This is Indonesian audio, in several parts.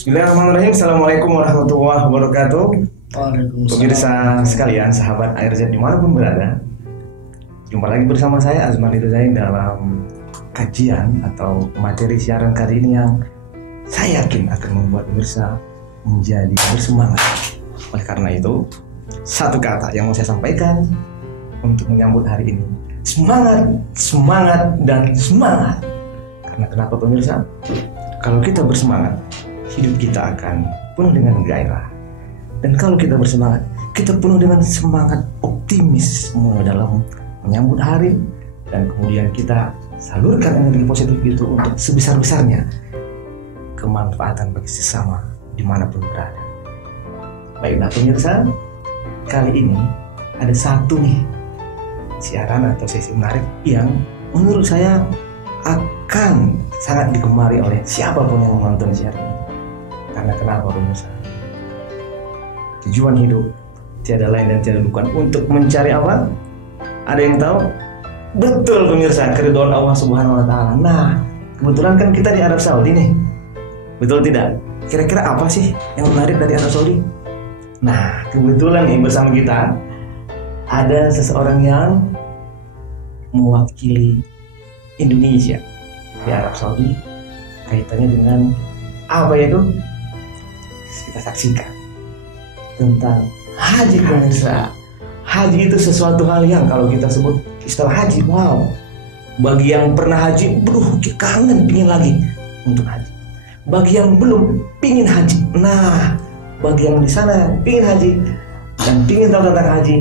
Bismillahirrahmanirrahim. Assalamualaikum warahmatullahi wabarakatuh. Pemirsa sekalian, sahabat ARZ dimanapun berada, jumpa lagi bersama saya Azman Zain dalam kajian atau materi siaran kali ini yang saya yakin akan membuat pemirsa menjadi bersemangat. Oleh karena itu, satu kata yang mau saya sampaikan untuk menyambut hari ini: semangat, semangat, dan semangat. Karena kenapa pemirsa? Kalau kita bersemangat, hidup kita akan penuh dengan gairah. Dan kalau kita bersemangat, kita penuh dengan semangat optimisme dalam menyambut hari. Dan kemudian kita salurkan energi positif itu untuk sebesar-besarnya kemanfaatan bagi sesama dimanapun berada. Baiklah pemirsa, kali ini ada satu nih siaran atau sesi menarik yang menurut saya akan sangat digemari oleh siapapun yang menonton siaran ini. Karena kenapa pemirsa? Tujuan hidup tiada lain dan tiada bukan untuk mencari apa? Ada yang tahu? Betul pemirsa, keridhaan Allah Subhanahu wa taala. Nah, kebetulan kan kita di Arab Saudi nih. Betul tidak? Kira-kira apa sih yang menarik dari Arab Saudi? Nah, kebetulan nih bersama kita ada seseorang yang mewakili Indonesia di Arab Saudi. Kaitannya dengan apa ya itu? Kita saksikan tentang haji pemirsa. Haji itu sesuatu hal yang kalau kita sebut istilah haji, wow, bagi yang pernah haji, kangen pingin lagi untuk haji. Bagi yang belum pingin haji, nah bagi yang di sana pingin haji dan pingin tahu tentang haji,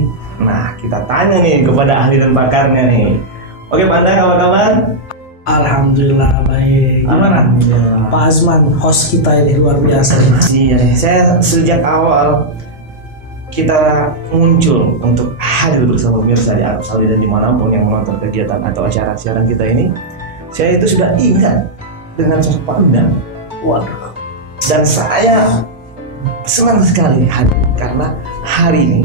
nah kita tanya nih kepada ahli dan pakarnya nih. Oke Pak Anda, apa kabar? Alhamdulillah baik. Alhamdulillah. Pak Azman, host kita ini luar biasa. Iya nih, saya sejak awal kita muncul untuk hadir bersama pemirsa di Arab Saudi dan dimanapun yang menonton kegiatan atau acara siaran kita ini, saya itu sudah ingat dengan sosok Pak Endang. Waduh. Dan saya senang sekali hadir karena hari ini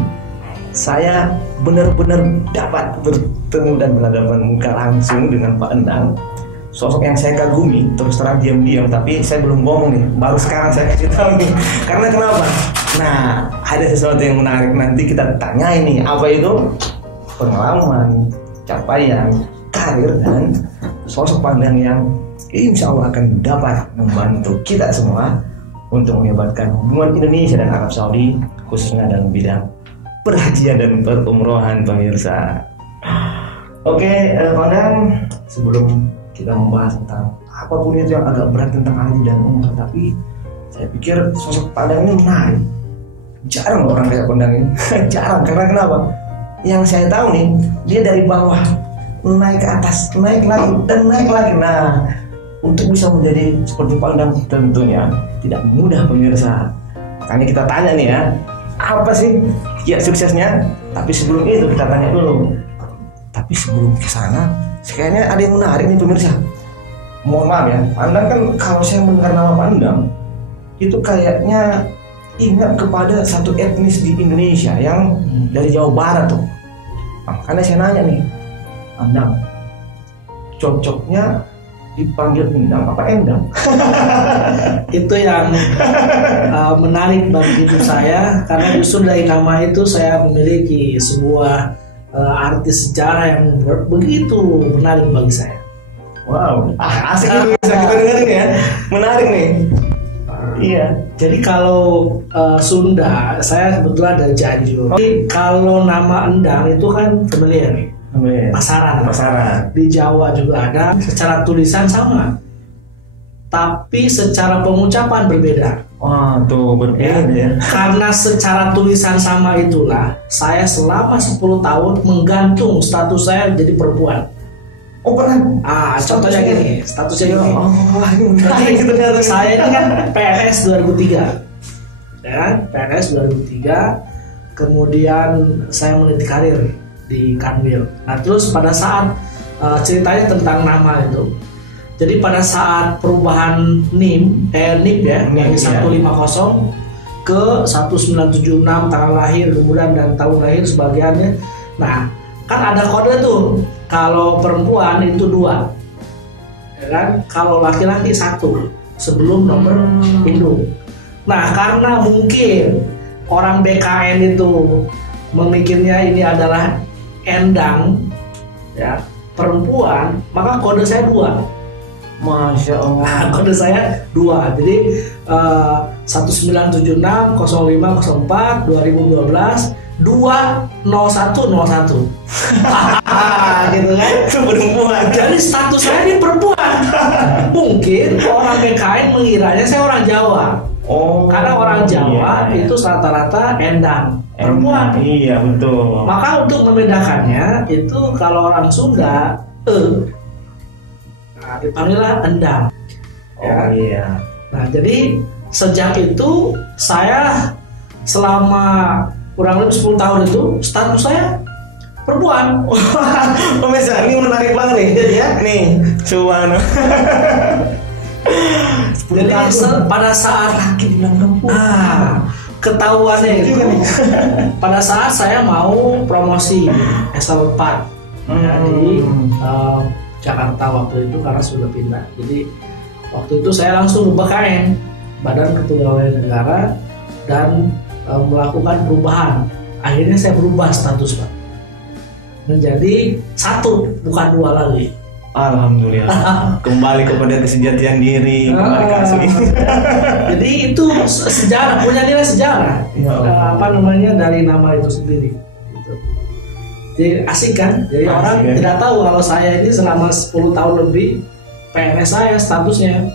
saya benar-benar dapat bertemu dan berhadapan muka langsung dengan Pak Endang, sosok yang saya kagumi. Terus terang diam-diam, tapi saya belum ngomong nih, baru sekarang saya kasih tahu nih. Karena kenapa? Nah, ada sesuatu yang menarik, nanti kita tanya ini apa itu pengalaman, capaian, karir, dan sosok pandang yang insya Allah akan dapat membantu kita semua untuk menyebatkan hubungan Indonesia dan Arab Saudi, khususnya dalam bidang perhajian dan perumrohan pemirsa. Oke, Pandang, sebelum kita membahas tentang apapun itu yang agak berat tentang haji dan umrah, tapi saya pikir sosok Pandang ini menarik. Jarang orang kayak Pandang ini. Jarang, karena kenapa? Yang saya tahu nih, dia dari bawah naik ke atas, naik lagi dan naik lagi. Nah, untuk bisa menjadi seperti Pandang tentunya tidak mudah pemirsa. Makanya kita tanya nih ya, apa sih ya suksesnya? Tapi sebelum itu kita tanya dulu. Tapi sebelum ke sana, kayaknya ada yang menarik nih pemirsa. Mohon maaf ya, Pandang kan kalau saya mendengar nama Pandang itu kayaknya ingat kepada satu etnis di Indonesia yang dari Jawa Barat tuh. Nah, makanya saya nanya nih, Pandang cocoknya dipanggil Endang apa Endang? Itu yang menarik bagi hidup saya, karena justru dari nama itu saya memiliki sebuah arti sejarah yang begitu menarik bagi saya. Wow, asik ini bisa kita dengerin ya, menarik nih. Iya. Jadi kalau Sunda, saya kebetulan dari Cianjur. Jadi kalau nama Endang itu kan familiar nih. Pasaran. Di Jawa juga ada. Secara tulisan sama, tapi secara pengucapan berbeda. Wah, tuh berbeda ya. Karena secara tulisan sama itulah saya selama 10 tahun menggantung status saya jadi perempuan. Oh pernah? Contohnya gini, statusnya gini. Oh, ini menarik. Saya ini kan PNS 2003. ya, PNS 2003. Kemudian saya meniti karir di Kanwil. Nah terus pada saat ceritanya tentang nama itu, jadi pada saat perubahan NIM ya, dari 150 ke 1976 tanggal lahir kemudian dan tahun lahir sebagiannya. Nah kan ada kode tuh, kalau perempuan itu 2, ya kan? Kalau laki-laki 1 sebelum nomor induk. Nah karena mungkin orang BKN itu memikirnya ini adalah endang ya perempuan, maka kode saya 2. Masya Allah. Kode saya 2. Jadi 1976 0504 2012 20101. Gitu kan? Itu perempuan. Jadi status saya ini perempuan. Mungkin orang BKN mengiranya saya orang Jawa. Oh. Karena orang Jawa iya. itu rata-rata endang perempuan. Iya betul. Maka untuk membedakannya itu kalau orang Sunda nah, dipanggillah endang. Oh iya. Nah jadi sejak itu saya selama kurang lebih 10 tahun itu status saya perempuan. Pemirsa ini menarik banget nih. Jadi ya nih cuan. Jadi pada saat laki bilang perempuan. Ketahuannya itu pada saat saya mau promosi S4 di Jakarta waktu itu karena sudah pindah. Jadi waktu itu saya langsung ke BKN, Badan Kepegawaian Negara, dan melakukan perubahan. Akhirnya saya berubah status Pak menjadi 1 bukan 2 lagi. Alhamdulillah. Kembali kepada kesejatian diri, kembali ke asli. Jadi itu sejarah, punya nilai sejarah. Dari nama itu sendiri. Gitu. Jadi asik kan? Jadi asik, orang ya? Tidak tahu kalau saya ini selama 10 tahun lebih PNS saya statusnya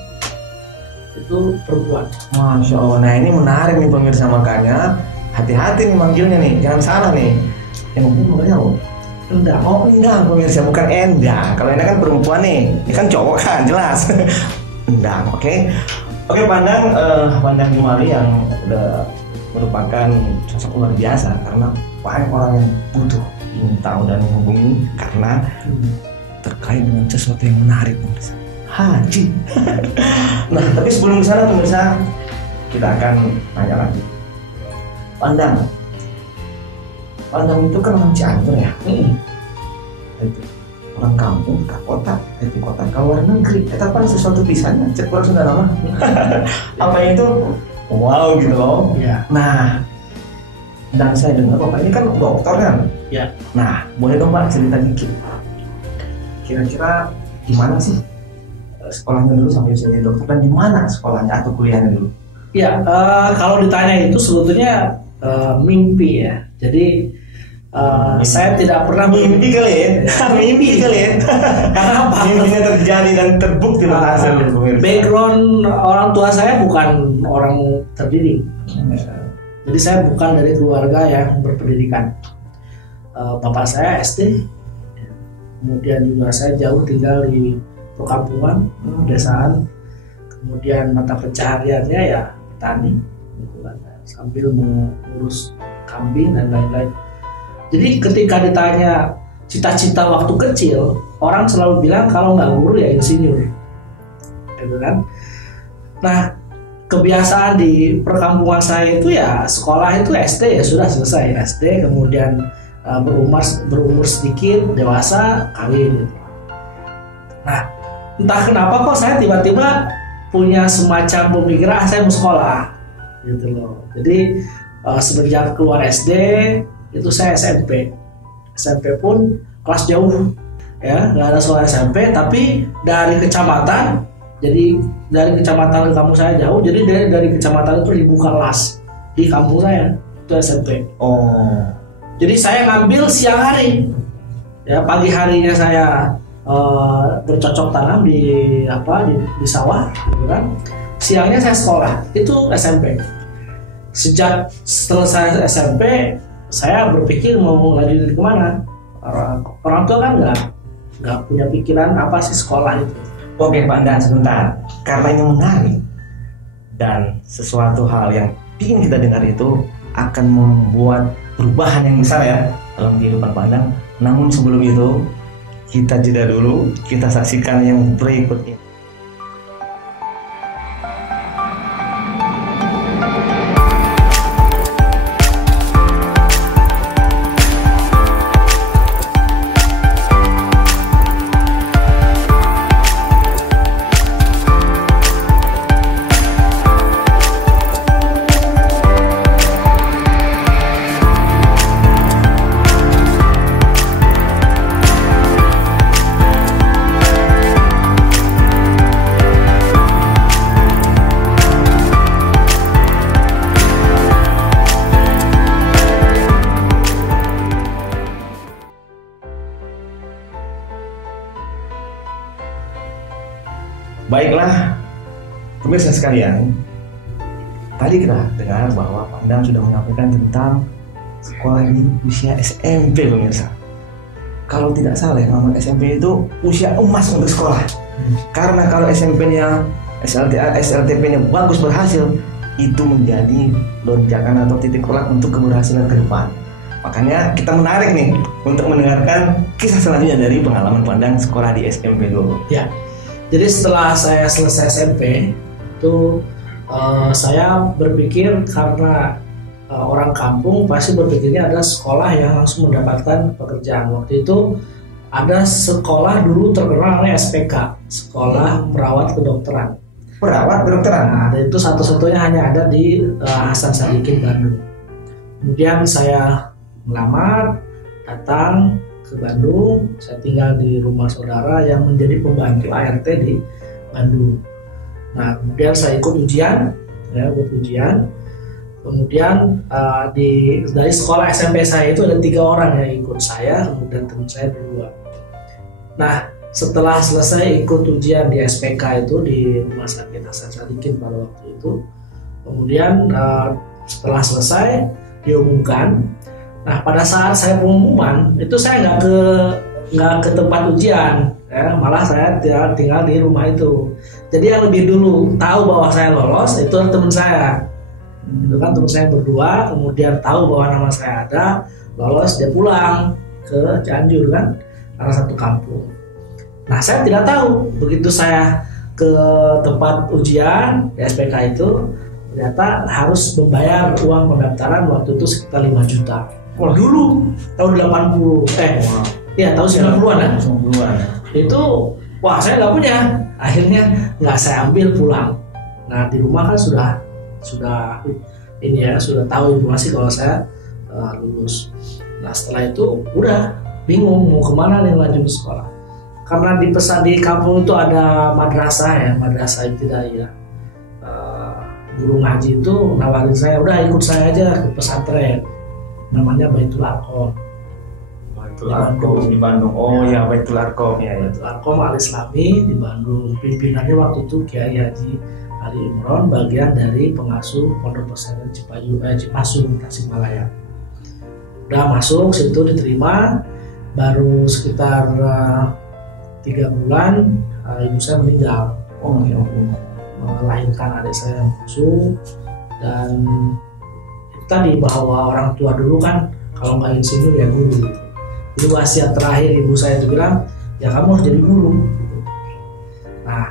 itu perempuan. Masya Allah. Nah ini menarik nih pemirsa, makanya hati-hati nih manggilnya nih, jangan salah nih. Yang mungkin namanya endang. Oh endang pemirsa, bukan endang. Kalau endang kan perempuan nih, ini kan cowok kan jelas. Endang, oke. Oke, Pandang Jumali yang udah merupakan sosok luar biasa karena banyak orang yang butuh ingin tahu dan menghubungi karena terkait dengan sesuatu yang menarik pemirsa. Haji. Nah tapi sebelum kesana pemirsa, kita akan tanya lagi. Pandang itu kan orang Cianjur ya. Itu orang kampung ke kota, dari kota ke luar negeri. Kita kan sesuatu pisahnya. Cek keluar sudah lama. Apa itu? Wow gitu loh. Ya. Nah, dan saya dengar Bapak ini kan dokter kan. Ya. Nah, boleh dong Pak cerita dikit. Kira-kira gimana sih sekolahnya dulu sampai jadi dokter, dan di mana sekolahnya atau kuliahnya dulu? Ya, kalau ditanya itu sebetulnya mimpi ya. Jadi saya tidak pernah mimpi kali ya. Mimpi kali ya. Karena apa? Mimpinya terjadi dan terbukti berhasil. Background orang tua saya bukan orang terdidik. Jadi saya bukan dari keluarga yang berpendidikan. Bapak saya SD. Kemudian juga saya jauh tinggal di perkampungan, pedesaan. Kemudian mata pencahariannya ya petani, sambil mengurus kambing dan lain-lain. Jadi ketika ditanya cita-cita waktu kecil, orang selalu bilang kalau nggak guru ya insinyur, gitu kan? Nah, kebiasaan di perkampungan saya itu ya sekolah itu SD ya sudah selesai SD, kemudian berumur sedikit dewasa kawin. Gitu. Nah, entah kenapa kok saya tiba-tiba punya semacam pemikiran saya mau sekolah, gitu loh. Jadi semenjak keluar SD itu saya SMP pun kelas jauh ya, nggak ada sekolah SMP, tapi dari kecamatan, jadi dari kecamatan ke kampung saya jauh, jadi dari kecamatan itu dibuka kelas di kampung saya itu SMP. Oh, jadi saya ngambil siang hari ya, pagi harinya saya bercocok tanam di sawah, gitu kan. Siangnya saya sekolah itu SMP. Sejak selesai SMP saya berpikir mau lanjutin kemana. Orang tua kan nggak punya pikiran apa sih sekolah itu. Oke Pak Dan, sebentar, karena ini menarik dan sesuatu hal yang ingin kita dengar itu akan membuat perubahan yang besar ya dalam kehidupan Padang. Namun sebelum itu kita jeda dulu, kita saksikan yang berikut ini. Baiklah, pemirsa sekalian, tadi kita dengar bahwa Pandang sudah menyampaikan tentang sekolah di usia SMP, pemirsa. Kalau tidak salah, nama SMP itu usia emas untuk sekolah. Karena kalau SMP-nya, SLTP-nya bagus berhasil, itu menjadi lonjakan atau titik tolak untuk keberhasilan ke depan. Makanya kita menarik nih untuk mendengarkan kisah selanjutnya dari pengalaman Pandang sekolah di SMP dulu. Ya. Jadi setelah saya selesai SMP itu saya berpikir karena orang kampung pasti berpikirnya ada sekolah yang langsung mendapatkan pekerjaan. Waktu itu ada sekolah dulu terkenal namanya SPK, Sekolah Perawat Kedokteran. Perawat Kedokteran? Nah, itu satu-satunya hanya ada di Hasan Sadikin, Bandung. Kemudian saya melamar, datang ke Bandung, saya tinggal di rumah saudara yang menjadi pembantu ART di Bandung. Nah, kemudian saya ikut ujian, Kemudian dari sekolah SMP saya itu ada 3 orang yang ikut saya, kemudian teman saya 2. Nah, setelah selesai ikut ujian di SPK itu di Rumah Sakit Hasan Sadikin pada waktu itu, kemudian setelah selesai diumumkan. Nah, pada saat saya pengumuman itu saya nggak ke tempat ujian, ya, malah saya tinggal di rumah itu. Jadi yang lebih dulu tahu bahwa saya lolos itu teman saya. Itu kan teman saya berdua, kemudian tahu bahwa nama saya ada, lolos, dia pulang ke Cianjur kan, karena satu kampung. Nah, saya tidak tahu, begitu saya ke tempat ujian di SPK itu, ternyata harus membayar uang pendaftaran waktu itu sekitar 5 juta. Wah, dulu tahun 80, tahun 90-an kan? 90-an. Itu, wah saya nggak punya. Akhirnya nggak saya ambil pulang. Nah, di rumah kan sudah tahu informasi kalau saya lulus. Nah, setelah itu udah bingung mau kemana nih lanjut sekolah. Karena di kampung itu ada madrasah ibtidaiyah. Guru ngaji itu nawarin saya, udah ikut saya aja ke pesantren. Namanya Baitul Arqom. Baitul Arqom di Bandung. Oh ya, Baitul Arqom ya. Baitul Arqom Al-Islami di Bandung. Pimpinannya waktu itu Kiai Haji Ali Imron, bagian dari pengasuh Pondok Pesantren Cipasung, Tasikmalaya. Udah masuk situ diterima, baru sekitar 3 bulan ibu saya meninggal. Melahirkan adik saya yang bungsu, dan tadi bahwa orang tua dulu kan kalau nggak insinyur ya guru. Jadi wasiat terakhir ibu saya itu bilang, ya kamu harus jadi guru. Nah,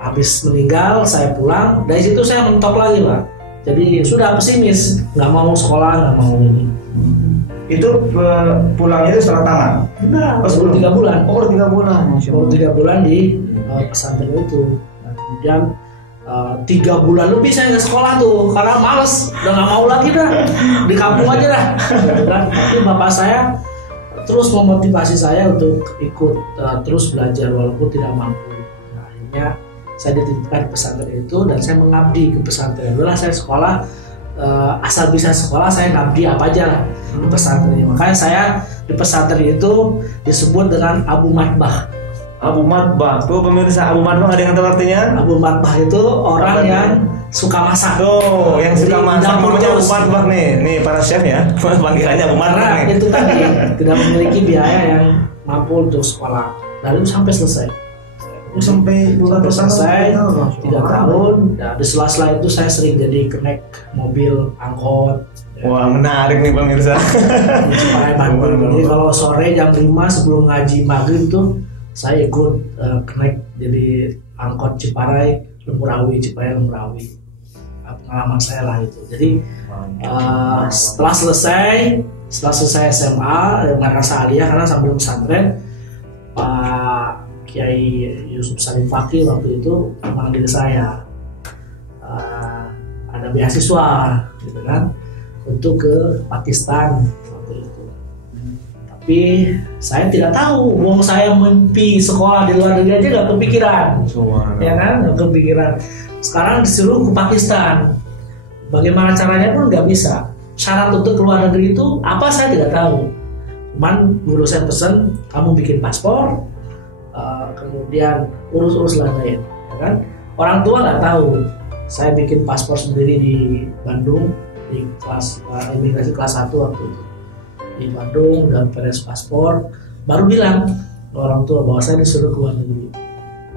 habis meninggal saya pulang, dari situ saya mentok lagi Pak. Jadi sudah pesimis, nggak mau sekolah, nggak mau ini. Itu pulangnya itu setelah tamat? Nah, baru 3 bulan. Oh, 3 bulan. Baru 3 bulan di pesantren itu. Nah, kemudian 3 bulan lebih saya nggak sekolah tuh karena males, udah nggak mau lagi dah, di kampung aja dah. Tapi bapak saya terus memotivasi saya untuk ikut terus belajar walaupun tidak mampu. Nah, akhirnya saya dititipkan di pesantren itu dan saya mengabdi ke pesantren. Dulu saya sekolah asal bisa sekolah saya ngabdi apa aja lah di pesantren ini. Makanya saya di pesantren itu disebut dengan Abu Matbah. Abu Matbah, tuh pemirsa, Abu Matbah ada yang tahu artinya? Abu Matbah itu orang yang suka masak. Oh, yang suka masak namanya Abu Matbah nih para chef ya, panggilannya Abu Matbah nih. Itu tadi tidak memiliki biaya yang mampu untuk sekolah, lalu sampai selesai. sampai selesai 3 tahun. Nah, di sela-sela itu saya sering jadi kenek mobil angkot. Wah, menarik nih pemirsa. Jadi kalau sore jam 5 sebelum ngaji maghrib tuh saya ikut kenek jadi angkot Ciparai Lemurawi, Ciparai Lemurawi. Pengalaman saya lah itu. Jadi setelah selesai SMA Madrasah Aliyah, karena sambil pesantren, Pak Kiai Yusuf Salim Fakih waktu itu memanggil saya, ada beasiswa gitu kan untuk ke Pakistan waktu itu. Tapi saya tidak tahu, wong saya mimpi sekolah di luar negeri aja nggak kepikiran, ya kan, nggak kepikiran. Sekarang disuruh ke Pakistan, bagaimana caranya pun nggak bisa. Syarat untuk keluar negeri itu apa saya tidak tahu. Cuman guru saya pesan, kamu bikin paspor, kemudian urus-urus lain, ya kan. Orang tua nggak tahu. Saya bikin paspor sendiri di Bandung, di kelas imigrasi kelas 1 waktu itu. Di Bandung, udah beres paspor, baru bilang ke orang tua bahwa saya disuruh keluar negeri.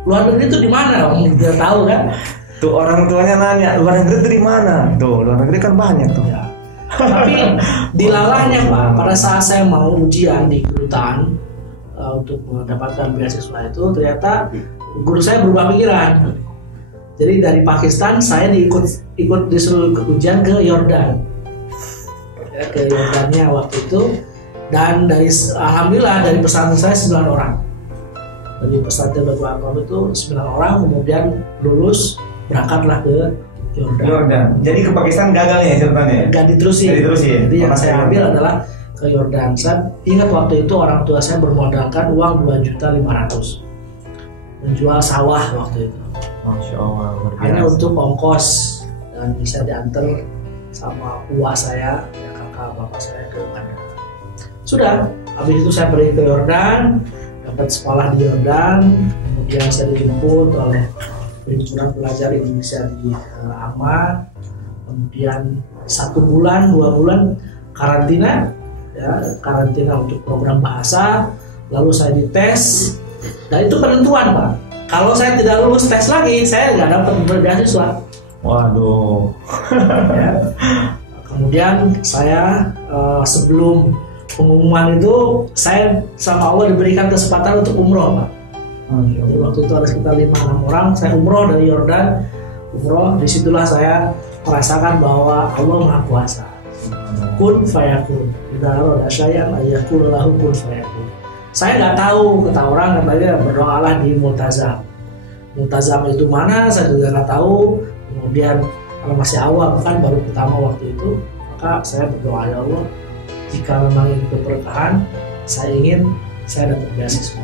Luar negeri itu di mana? Orang tidak tahu kan. Tuh orang tuanya nanya, luar negeri itu di mana? Tuh, luar negeri kan banyak tuh. Ya. Tapi dilalahnya Pak, pada saat saya mau ujian di kedutaan untuk mendapatkan beasiswa itu, ternyata guru saya berubah pikiran. Jadi dari Pakistan saya ikut disuruh ujian ke Yordan, ya, ke Yordannya waktu itu. Dan alhamdulillah dari pesantren saya 9 orang. Dari pesantren Batu Akom itu 9 orang, kemudian lulus berangkatlah ke Yordan. Jadi ke Pakistan gagal ya ceritanya? Gak diterusin. Jadi yang saya ambil adalah ke Yordan. Saya ingat waktu itu orang tua saya bermodalkan uang 2.500.000 menjual sawah waktu itu. Masya Allah, hanya untuk ongkos dan bisa diantar sama uas saya, ya, kakak bapak saya ke Bandung. Sudah, habis itu saya pergi ke Yordan, dapat sekolah di Yordan, kemudian saya dijemput oleh Himpunan Pelajar Indonesia di Amman, kemudian 1 bulan 2 bulan karantina, ya, karantina untuk program bahasa, lalu saya dites, dan itu penentuan Pak. Kalau saya tidak lulus tes lagi, saya nggak dapat beasiswa. Waduh. Ya. Kemudian saya sebelum pengumuman itu, saya sama Allah diberikan kesempatan untuk umroh Pak. Jadi waktu itu ada sekitar 5-6 orang, saya umroh dari Yordan, disitulah saya merasakan bahwa Allah Maha Kuasa. Kun fayakun, idza arada syai'an ayyakul lahu kun fayakun. Saya nggak tahu, kata orang katanya berdoalah di Multazam. Multazam itu mana? Saya juga nggak tahu. Kemudian kalau masih awal kan baru pertama waktu itu, maka saya berdoa, ya Allah, jika memang ini keberkahan, saya ingin saya dapat beasiswa.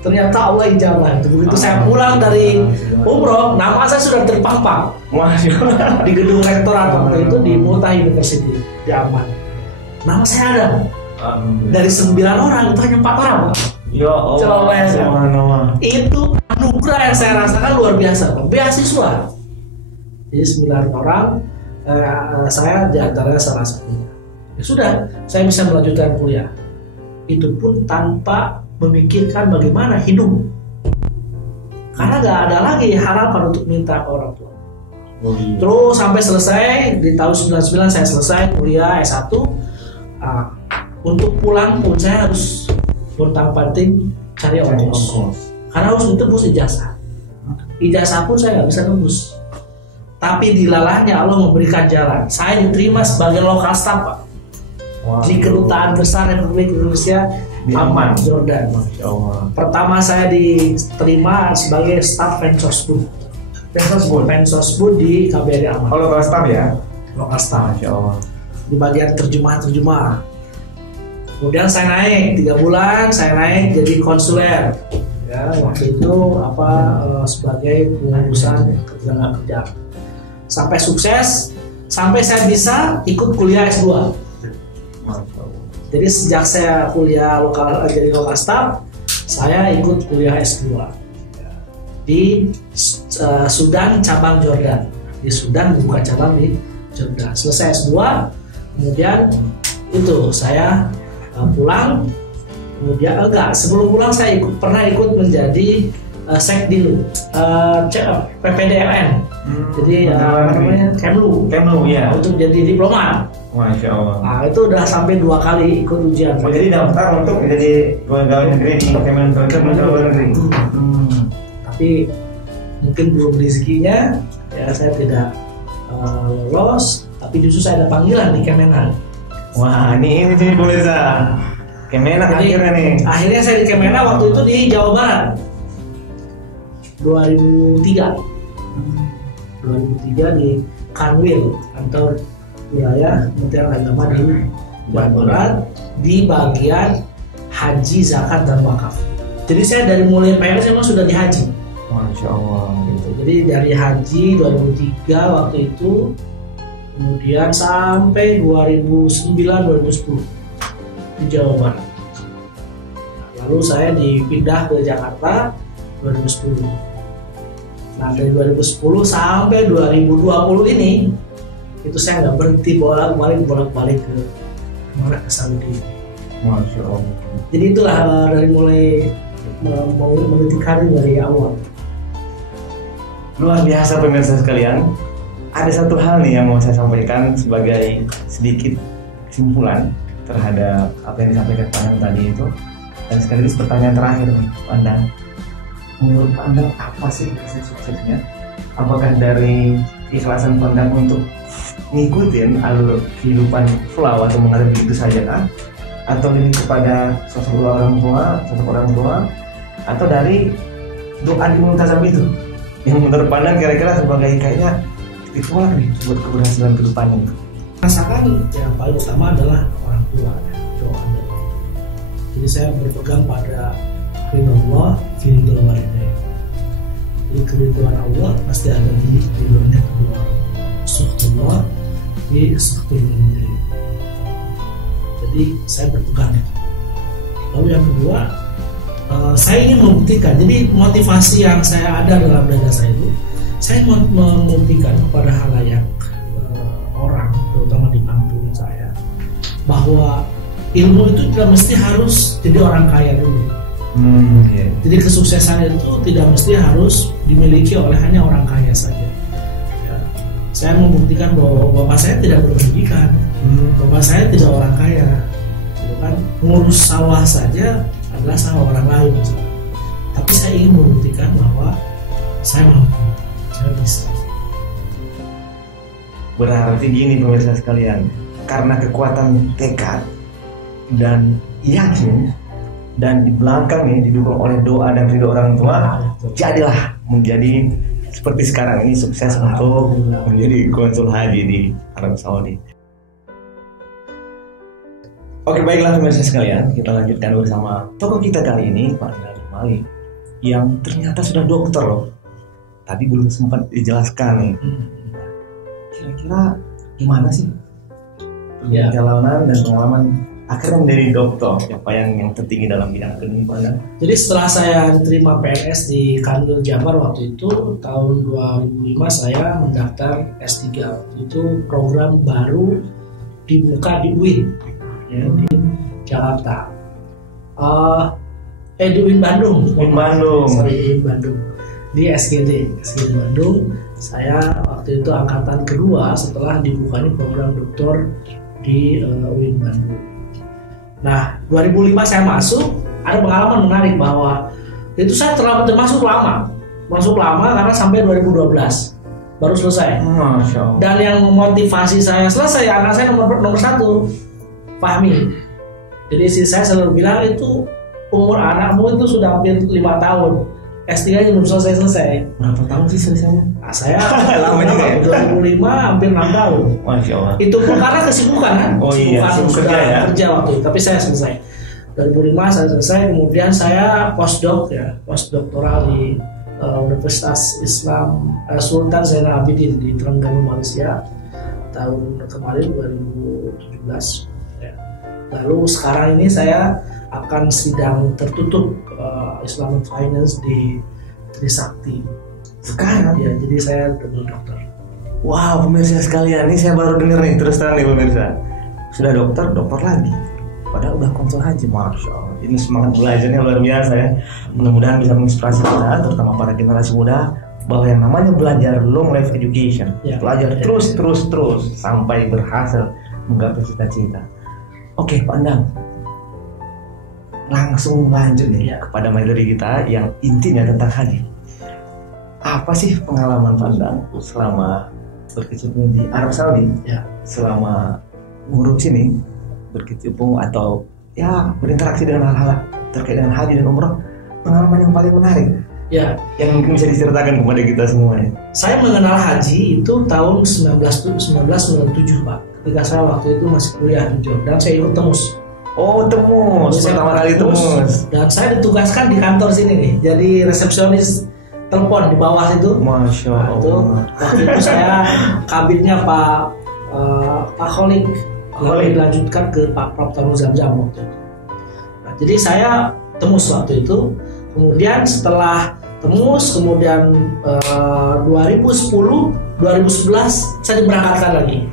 Ternyata Allah ijabah. Begitu saya pulang dari umroh, nama saya sudah terpampang di gedung rektorat waktu itu di Multah University di Amman. Nama saya ada. Dari 9 orang itu hanya 4 orang. Ya Allah. Coba bayangkan. Itu anugerah yang saya rasakan luar biasa. Beasiswa. Jadi 9 orang, saya diantaranya salah satunya. Ya sudah, saya bisa melanjutkan kuliah. Itu pun tanpa memikirkan bagaimana hidup, karena gak ada lagi harapan untuk minta ke orang tua. Terus sampai selesai di tahun 99 saya selesai kuliah S1. Untuk pulang pun saya harus pontang-panting cari ongkos, karena harus ditebus ijazah. Ijazah pun saya nggak bisa tebus. Tapi dilalahnya Allah memberikan jalan. Saya diterima sebagai lokal staff Pak. Di Kedutaan Besar Republik Indonesia di Amman, Jordan. Pertama saya diterima sebagai staf Pensosbud di KBRI Amman. Oh, lokal staff ya? Lokal staff. Masya Allah. Di bagian terjemah. Kemudian saya naik 3 bulan, saya naik jadi konsuler. Ya, waktu itu sebagai pengurusan ketenaga kerja. Sampai sukses, sampai saya bisa ikut kuliah S2. Jadi sejak saya kuliah jadi lokal staff, saya ikut kuliah S2 di Sudan cabang Jordan. Di Sudan buka cabang di Jordan. Selesai S2, kemudian itu saya pulang. Kemudian sebelum pulang saya pernah ikut menjadi sek dulu, PPDLN. Jadi namanya Kemlu ya, untuk jadi diplomat. Masya Allah. Nah itu udah sampai 2 kali ikut ujian. Oh, jadi daftar untuk jadi pegawai negeri di Kementerian Luar Negeri. Tapi mungkin belum rezekinya, ya saya tidak lolos. Tapi justru saya ada panggilan di Kemenhan. Wah, ini jadi pemirsa. Kemenhan akhirnya nih. Akhirnya saya di Kemenhan waktu itu di Jawa Barat. 2003 di Kanwil, kantor wilayah Kementerian Agama di Jawa Barat, di bagian haji, zakat, dan wakaf. Jadi saya dari mulai PNS memang sudah di haji. Masya Allah gitu. Jadi dari haji 2003 waktu itu, kemudian sampai 2009-2010 di Jawa Barat. Lalu saya dipindah ke Jakarta 2010. Nah dari 2010 sampai 2020 ini, itu saya nggak berhenti bolak-balik ke mana, ke Saudi. Masya Allah. Jadi itulah dari mulai mau meniti karir dari awal. Luar biasa pemirsa sekalian. Ada satu hal nih yang mau saya sampaikan sebagai sedikit kesimpulan terhadap apa yang disampaikan Pandang tadi itu, dan sekaligus pertanyaan terakhir nih, Pandang. Menurut Pandang apa sih suksesnya? Apakah dari keikhlasan Pandang untuk ngikutin alur kehidupan flow atau mengalir begitu saja kah? Atau lebih kepada sosok orang tua, atau dari doa di muntajab itu yang menurut Pandang kira-kira sebagai kayaknya ritual nih buat keberhasilan kedepannya? Rasakan yang paling utama adalah orang tua, doa. Jadi saya berpegang pada ridho Allah, ridho walidain. Jadi keridhaan Allah pasti ada di ridhonya kedua orang. Suhtullah di suhtul walidain. Jadi saya berpegang itu. Lalu yang kedua, saya ingin membuktikan. Jadi motivasi yang saya ada dalam dada saya itu, saya mau membuktikan kepada halayak orang, terutama di kampung saya, bahwa ilmu itu tidak mesti harus jadi orang kaya dulu. Jadi kesuksesan itu tidak mesti harus dimiliki oleh hanya orang kaya saja. Ya. Saya membuktikan bahwa bapak saya tidak berpendidikan, bapak saya tidak orang kaya, gitu kan? Ngurus sawah saja adalah sawah orang lain, misalnya. Tapi saya ingin membuktikan bahwa saya mampu, saya bisa. Berarti gini pemirsa sekalian, karena kekuatan tekad dan yakin, dan di belakang nih didukung oleh doa dan ridho orang tua, jadilah menjadi seperti sekarang ini, sukses untuk menjadi konsul haji di Arab Saudi. Oke, baiklah pemirsa sekalian, kita lanjutkan bersama tokoh kita kali ini, Pak Rinaldi Malik, yang ternyata sudah dokter loh. Tadi belum sempat dijelaskan nih. Kira-kira gimana sih perjalanan dan pengalaman akhirnya menjadi dokter, capaian yang tertinggi dalam bidang akademik Anda? Jadi setelah saya diterima PNS di Kanwil Jabar waktu itu, tahun 2005 saya mendaftar S3. Itu program baru dibuka di UIN, ya, di Jakarta. Di UIN Bandung. UIN Bandung. UIN Bandung. Di SGD Bandung. Saya waktu itu angkatan kedua setelah dibukanya program doktor di UIN Bandung. Nah, 2005 saya masuk, ada pengalaman menarik bahwa itu saya termasuk lama karena sampai 2012 baru selesai. Masya Allah. Dan yang memotivasi saya selesai, anak saya nomor 1, Fahmi. Jadi istri saya selalu bilang itu umur anakmu itu sudah hampir 5 tahun. S3 nya belum selesai. Berapa tahun sih selesainya? Nah, saya lama juga ya. 2005 hampir 6 tahun. Masya Allah. Itu pun karena kesibukan kan? Oh iya, sudah kerja waktu itu. Tapi saya selesai. 2005 saya selesai. Kemudian saya postdoktoral di Universitas Islam Sultan Zainal Abidin di Terengganu, Malaysia. Tahun kemarin 2017. Ya. Lalu sekarang ini saya akan sidang tertutup Islamic Finance di Trisakti sekarang ya, jadi saya double dokter. Wow, pemirsa sekalian, ini saya baru dengar nih, terus terang nih pemirsa, sudah dokter lagi, padahal udah konsul haji. Masya Allah. ini semangat belajarnya luar biasa ya. Mudah-mudahan bisa menginspirasi kita, terutama para generasi muda, bahwa yang namanya belajar long life education, belajar terus sampai berhasil menggapai cita-cita. Oke, Pak Endang, langsung lanjut nih kepada materi kita yang intinya tentang haji. Apa sih pengalaman Pak Endang selama berkecimpung di Arab Saudi? Selama ngurus ini, berkecimpung atau berinteraksi dengan hal-hal terkait dengan haji dan umroh, pengalaman yang paling menarik yang mungkin bisa diceritakan kepada kita semuanya. Saya mengenal haji itu tahun 1997 Pak, ketika saya waktu itu masih kuliah di Jordan. Saya ikut TEMUS. Pertama kali TEMUS. Dan saya ditugaskan di kantor sini nih, jadi resepsionis telepon di bawah itu. Masya Allah. Waktu itu saya kabinnya Pak Kholik, lalu dilanjutkan ke Pak Prapto Zamzam waktu itu. Nah, jadi saya TEMUS waktu itu. Kemudian setelah TEMUS, kemudian 2010, 2011 saya diberangkatkan lagi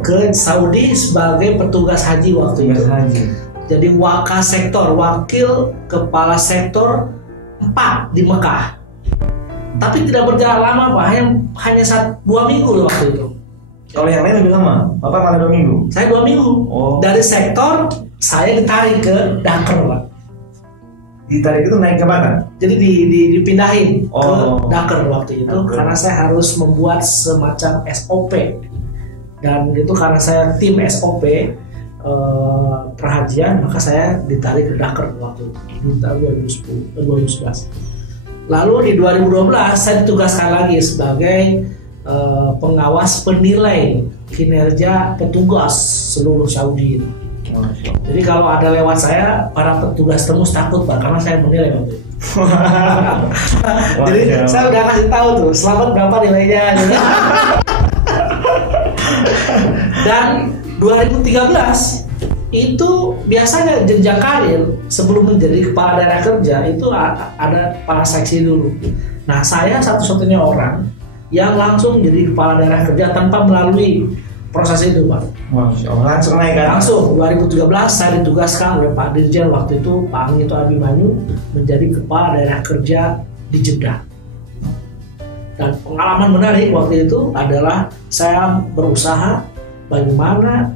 ke Saudi sebagai petugas haji waktu itu. Jadi wakil kepala sektor 4 di Mekah. Tapi tidak berjalan lama Pak, hanya 2 minggu waktu itu. Kalau yang lain lebih lama, Bapak malah 2 minggu? Saya 2 minggu. Dari sektor saya ditarik ke Dakar Pak. Ditarik itu naik ke mana? Jadi dipindahin ke Dakar waktu itu karena saya harus membuat semacam SOP, dan itu karena saya tim SOP perhajian, maka saya ditarik ke Dakar waktu itu di tahun 2011. Lalu di 2012 saya ditugaskan lagi sebagai pengawas penilai kinerja petugas seluruh Saudi. Jadi kalau ada lewat saya, para petugas TEMUS takut Pak, karena saya menilai waktu itu. Jadi saya udah kasih tahu tuh, selamat berapa nilainya. Dan 2013 itu biasanya jenjang karir sebelum menjadi kepala daerah kerja itu ada para seksi dulu. Nah, saya satu-satunya orang yang langsung jadi kepala daerah kerja tanpa melalui proses itu Pak. Langsung naik kan? Langsung 2013 saya ditugaskan oleh Pak Dirjen waktu itu, Pak Angito Abimanyu, menjadi kepala daerah kerja di Jeddah. Dan pengalaman menarik waktu itu adalah saya berusaha bagaimana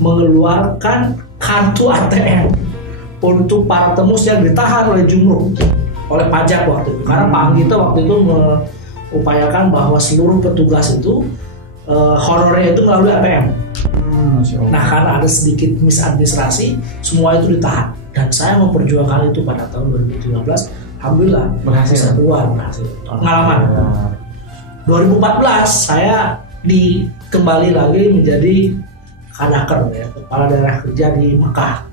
mengeluarkan kartu ATM untuk para TEMUS yang ditahan oleh Jumruk, oleh pajak waktu itu. Karena Pak Angito waktu itu mengupayakan bahwa seluruh petugas itu honornya itu melalui ATM. Nah, karena ada sedikit misadministrasi, semua itu ditahan. Dan saya memperjuangkan itu pada tahun 2013. Alhamdulillah berhasil keluar, pengalaman. 2014 saya kembali lagi menjadi Kadaker, kepala daerah kerja di Mekah.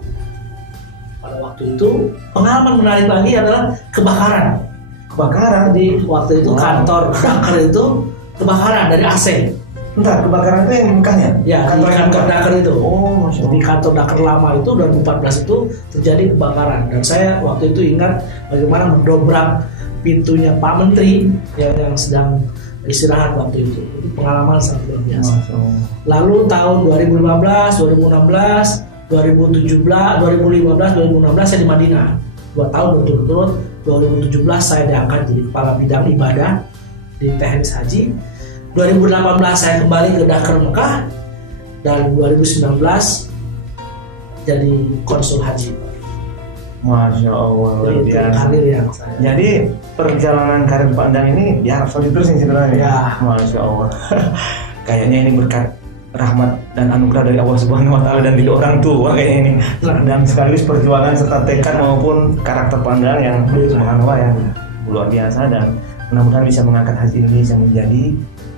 Pada waktu itu pengalaman menarik lagi adalah kebakaran. Di waktu itu kantor Dakar itu kebakaran dari AC. Bentar, kebakaran itu yang di Mekahnya? Ya, kantor Dakar itu. Di kantor Dakar lama itu 2014 itu terjadi kebakaran. Dan saya waktu itu ingat bagaimana mendobrak pintunya Pak Menteri yang sedang istirahat waktu itu. Itu pengalaman sangat luar biasa. Lalu tahun 2015, 2016, 2017, 2015, 2016 saya di Madinah. 2 tahun berturut-turut. 2017 saya diangkat jadi kepala bidang ibadah di teknis haji. 2018 saya kembali ke Dakar Mekah, dan 2019 jadi konsul haji. Masya Allah, luar biasa. Jadi perjalanan karir Pak Endang ini di Arab Saudi terus sebenarnya. Ya. Masya Allah. Kayaknya ini berkat rahmat dan anugerah dari Allah Subhanahu Wa Taala dan dari orang tua kayaknya ini. Dan sekaligus perjuangan serta tekad maupun karakter Pak Endang yang subhanallah yang luar biasa, dan mudah-mudahan bisa mengangkat haji Indonesia menjadi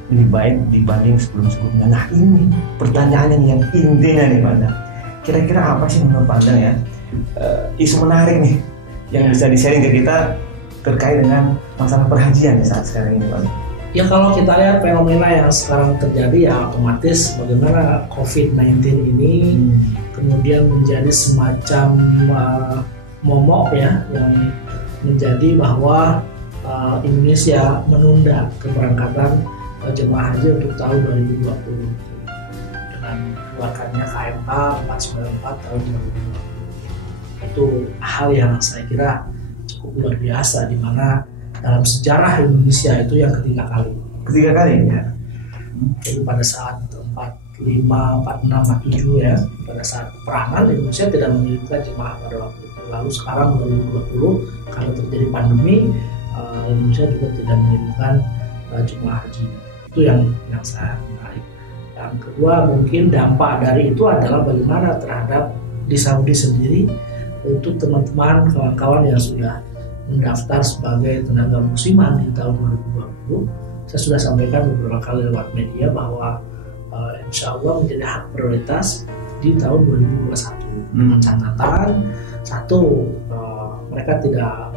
lebih baik dibanding sebelum-sebelumnya. Nah, ini pertanyaannya yang intinya nih Pak Endang. Kira-kira apa sih menurut Pak Endang ya isu menarik nih yang bisa di-sharing ke kita terkait dengan masalah perhajian di saat sekarang ini Pak? Ya, kalau kita lihat fenomena yang sekarang terjadi, ya otomatis bagaimana COVID-19 ini kemudian menjadi semacam momok ya, yang menjadi bahwa Indonesia menunda keberangkatan jemaah haji untuk tahun 2020 dengan keluarkannya KMK 494 tahun 2020. Itu hal yang saya kira cukup luar biasa, di mana dalam sejarah Indonesia itu yang ketiga kali. Ketiga kali ya. Jadi pada saat 45, 46, 47 ya, pada saat peperangan Indonesia tidak mengirimkan jemaah pada waktu itu. Lalu sekarang 2020 karena terjadi pandemi, Indonesia juga tidak mengirimkan jemaah haji. Itu yang sangat menarik. Yang kedua, mungkin dampak dari itu adalah bagaimana terhadap di Saudi sendiri untuk teman-teman kawan-kawan yang sudah mendaftar sebagai tenaga musiman di tahun 2020. Saya sudah sampaikan beberapa kali lewat media bahwa insya Allah menjadi hak prioritas di tahun 2021 dengan catatan satu, mereka tidak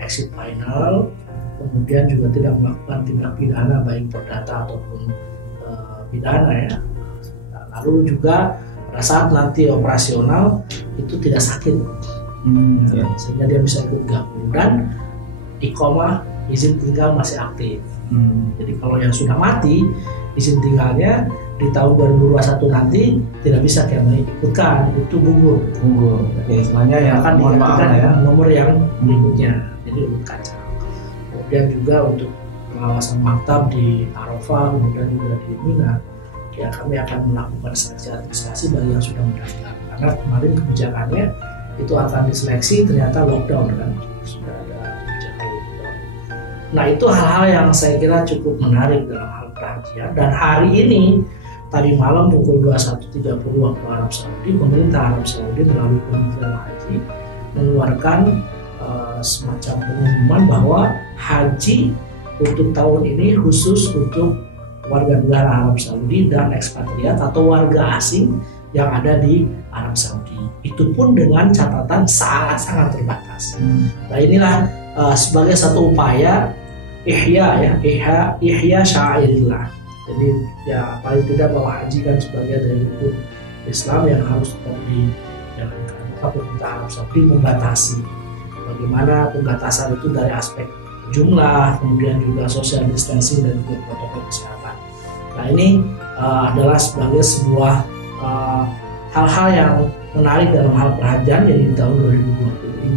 exit final, kemudian juga tidak melakukan tindak pidana baik perdata ataupun pidana ya. Lalu juga pada saat nanti operasional itu tidak sakit, sehingga dia bisa ikut gabung, dan iqomah izin tinggal masih aktif. Jadi kalau yang sudah mati izin tinggalnya di tahun 2021 nanti tidak bisa kami ikutkan, itu gugur. Oke, semuanya yang akan digantikan ya nomor yang berikutnya, jadi urut kaca. Kemudian juga untuk pengawasan maktab di Arafah, kemudian juga di Mina, ya kami akan melakukan seleksi administrasi bagi yang sudah mendaftar, karena kemarin kebijakannya itu akan diseleksi, ternyata lockdown kan, sudah ada kebijakan lockdown. Nah itu hal-hal yang saya kira cukup menarik dalam hal perhajian. Dan hari ini tadi malam pukul 21.30 waktu Arab Saudi, pemerintah Arab Saudi melalui Kementerian Haji mengeluarkan semacam pengumuman bahwa haji untuk tahun ini khusus untuk warga negara Arab Saudi dan ekspatriat atau warga asing yang ada di Arab Saudi. Itu pun dengan catatan sangat-sangat terbatas. Nah inilah sebagai satu upaya ihya syairillah. Jadi ya paling tidak bahwa haji kan sebagai dari rukun Islam yang harus tetap dijalankan. Maka pemerintah Arab Saudi membatasi. Bagaimana pembatasan itu dari aspek jumlah, kemudian juga social distancing dan juga protokol kesehatan. Nah ini adalah sebagai sebuah hal-hal yang menarik dalam hal perhajian di tahun 2020 ini.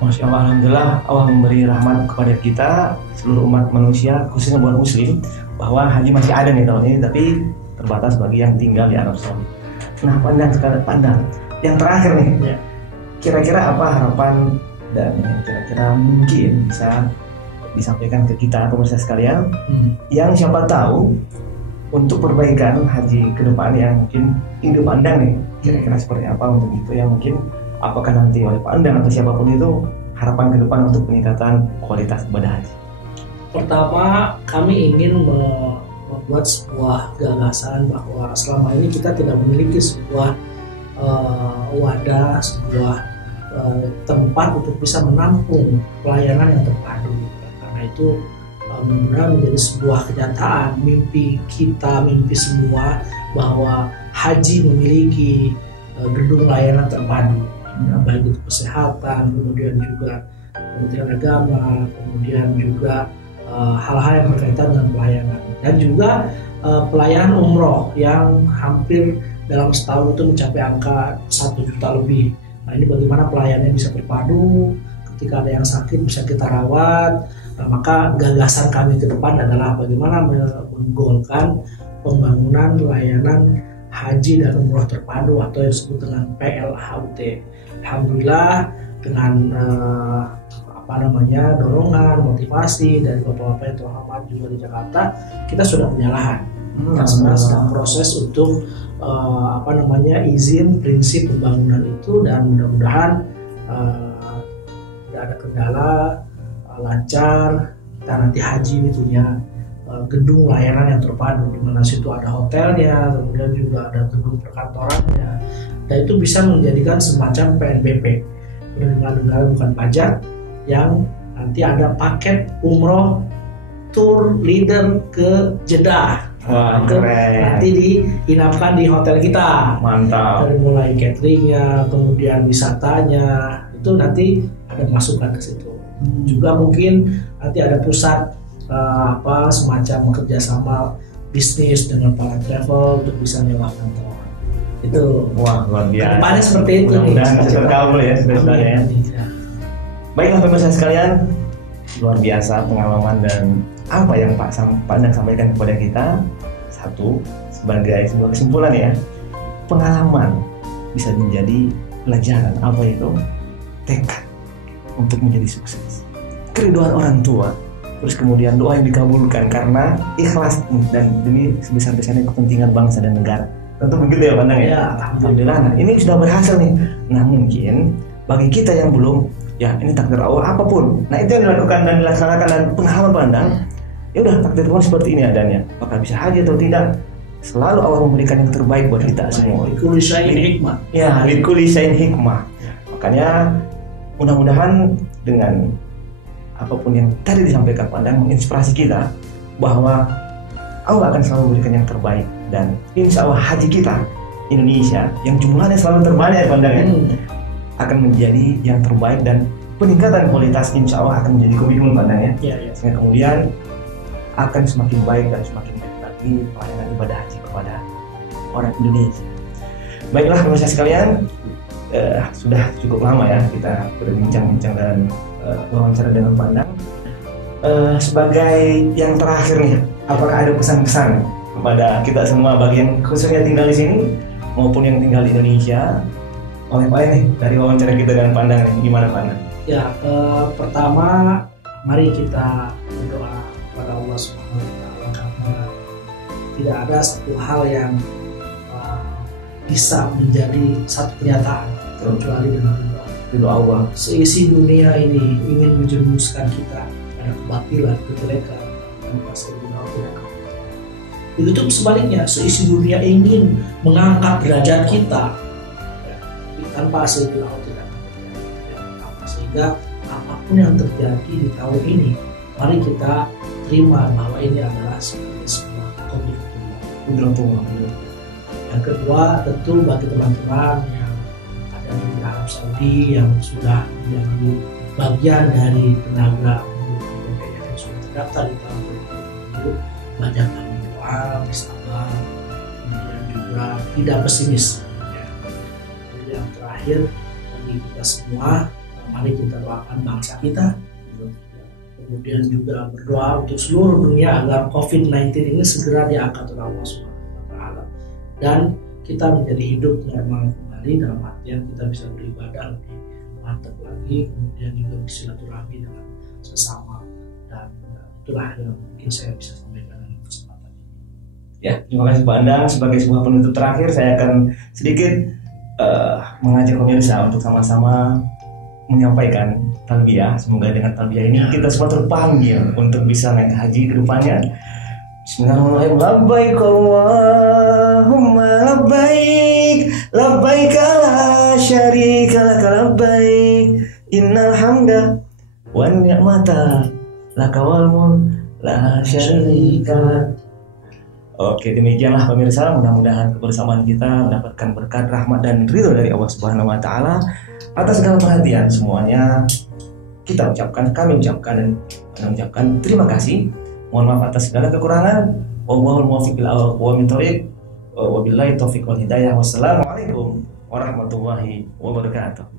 Masya Allah, alhamdulillah Allah memberi rahmat kepada kita seluruh umat manusia, khususnya buat muslim, bahwa haji masih ada nih tahun ini, tapi terbatas bagi yang tinggal di Arab Saudi. Nah pandang yang terakhir nih, kira-kira apa harapan dan yang kira-kira mungkin bisa disampaikan ke kita pemirsa sekalian, yang siapa tahu untuk perbaikan haji ke depan yang mungkin Indo pandang nih, kira-kira seperti apa untuk itu, yang mungkin apakah nanti oleh Pak Endang atau siapapun itu harapan ke depan untuk peningkatan kualitas ibadah haji? Pertama, kami ingin membuat sebuah gagasan bahwa selama ini kita tidak memiliki sebuah wadah, sebuah tempat untuk bisa menampung pelayanan yang terpadu. Karena itu mudah-mudahan menjadi sebuah kenyataan mimpi kita, mimpi semua, bahwa haji memiliki gedung layanan terpadu, baik itu kesehatan, kemudian juga Kementerian Agama, kemudian juga hal-hal yang berkaitan dengan pelayanan, dan juga pelayanan umroh yang hampir dalam setahun itu mencapai angka 1 juta lebih. Nah ini bagaimana pelayanannya bisa terpadu, ketika ada yang sakit bisa kita rawat. Nah, maka gagasan kami ke depan adalah bagaimana menggolkan pembangunan layanan haji dan umroh terpadu atau yang disebut dengan PLHUT. Alhamdulillah dengan dorongan, motivasi dari bapak-bapak yang terhormat juga di Jakarta, kita sudah punya lahan. Kita sedang proses untuk izin prinsip pembangunan itu, dan mudah-mudahan tidak ada kendala, lancar. Kita nanti haji ini punya gedung layanan yang terpadu, di mana situ ada hotelnya, kemudian juga ada gedung perkantorannya, dan itu bisa menjadikan semacam PNBP, penerimaan negara bukan pajak, yang nanti ada paket umroh tour leader ke Jeddah. Wah, nanti diinapkan di hotel kita. Mantap. Dari mulai cateringnya, kemudian wisatanya, itu nanti ada masukan ke situ. Juga mungkin nanti ada pusat semacam kerjasama bisnis dengan para travel untuk bisa nyewa kantor. Itu. Wah, luar biasa. Kedepannya seperti itu nih. Dan terkabul ya sebenarnya ya. Baiklah pemirsa sekalian, luar biasa pengalaman dan apa yang Pak Endang sampaikan kepada kita. Satu, sebagai sebuah kesimpulan ya, pengalaman bisa menjadi pelajaran. Apa itu? Tekad untuk menjadi sukses. Keriduan orang tua, terus kemudian doa yang dikabulkan karena ikhlas dan demi sebesar-besarnya kepentingan bangsa dan negara. Tentu begitu ya Pak Endang ya? Alhamdulillah. Nah, ini sudah berhasil nih. Nah, mungkin bagi kita yang belum, ya ini takdir Allah apapun. Nah, itu yang dilakukan dan dilaksanakan dan pengalaman Pak Endang. Ya udah, takdir Tuhan seperti ini adanya. Apakah bisa haji atau tidak? Selalu Allah memberikan yang terbaik buat kita semua. Likulli syai'in hikmah. Ya, likulli syai'in hikmah. Makanya mudah-mudahan dengan apapun yang tadi disampaikan Pak Endang menginspirasi kita bahwa Allah akan selalu memberikan yang terbaik, dan insya Allah haji kita Indonesia yang jumlahnya selalu terbanyak Pak Endang ya, akan menjadi yang terbaik dan peningkatan kualitas insya Allah akan menjadi komitmen Pak Endang ya. Sehingga kemudian akan semakin baik dan semakin baik lagi pelayanan ibadah haji kepada orang Indonesia. Baiklah pemirsa sekalian, sudah cukup lama ya kita berbincang-bincang dan wawancara dengan Pak Endang. Sebagai yang terakhir nih, apakah ada pesan-pesan kepada kita semua bagi yang khususnya tinggal di sini maupun yang tinggal di Indonesia? Oleh-oleh nih dari wawancara kita dengan Pak Endang nih, gimana Pak Endang? Ya, pertama mari kita berdoa kepada Allah Subhanahu wa Ta'ala, karena tidak ada satu hal yang bisa menjadi satu kenyataan kecuali dengan ridho Allah. Seisi dunia ini ingin menjerumuskan kita pada kebatilan, kejelekan, dan pasti itu tuh sebaliknya, seisi dunia ingin mengangkat derajat kita, tanpa seizin Allah tidak akan terjadi. Sehingga apapun yang terjadi di tahun ini, mari kita terima bahwa ini adalah sebagai sebuah komitmen. Yang kedua, tentu bagi teman-teman yang ada di Arab Saudi yang sudah menjadi bagian dari tenaga yang sudah terdaftar di tahun 2020, banyak bersabar, kemudian juga tidak pesimis. Yang terakhir bagi kita semua, mari kita doakan bangsa kita, kemudian juga berdoa untuk seluruh dunia agar COVID-19 ini segera diangkat oleh Allah Subhanahu wa Ta'ala dan kita menjadi hidup normal kembali, dalam artian kita bisa beribadah lebih mantap lagi, kemudian juga bersilaturahmi dengan sesama, dan itulah yang mungkin saya bisa sampaikan. Ya, terima kasih Pak Endang. Sebagai sebuah penutup terakhir, saya akan sedikit mengajak pemirsa untuk sama-sama menyampaikan talbiyah. Semoga dengan talbiyah ini kita semua terpanggil untuk bisa naik haji ke depannya. Bismillahirrahmanirrahim. Labbaik Allahumma labbaik, labbaik la syarika lak labbaik, innal hamda wan ni'mata laka wal mulk la syarika lak. Oke, demikianlah pemirsa, mudah-mudahan kebersamaan kita mendapatkan berkat, rahmat dan ridho dari Allah Subhanahu wa Ta'ala atas segala perhatian semuanya. Kami ucapkan terima kasih. Mohon maaf atas segala kekurangan. Wallahul muwaffiq ila aqwamit thoriq. Wabillahi taufiq wal hidayah. Wassalamualaikum warahmatullahi wabarakatuh.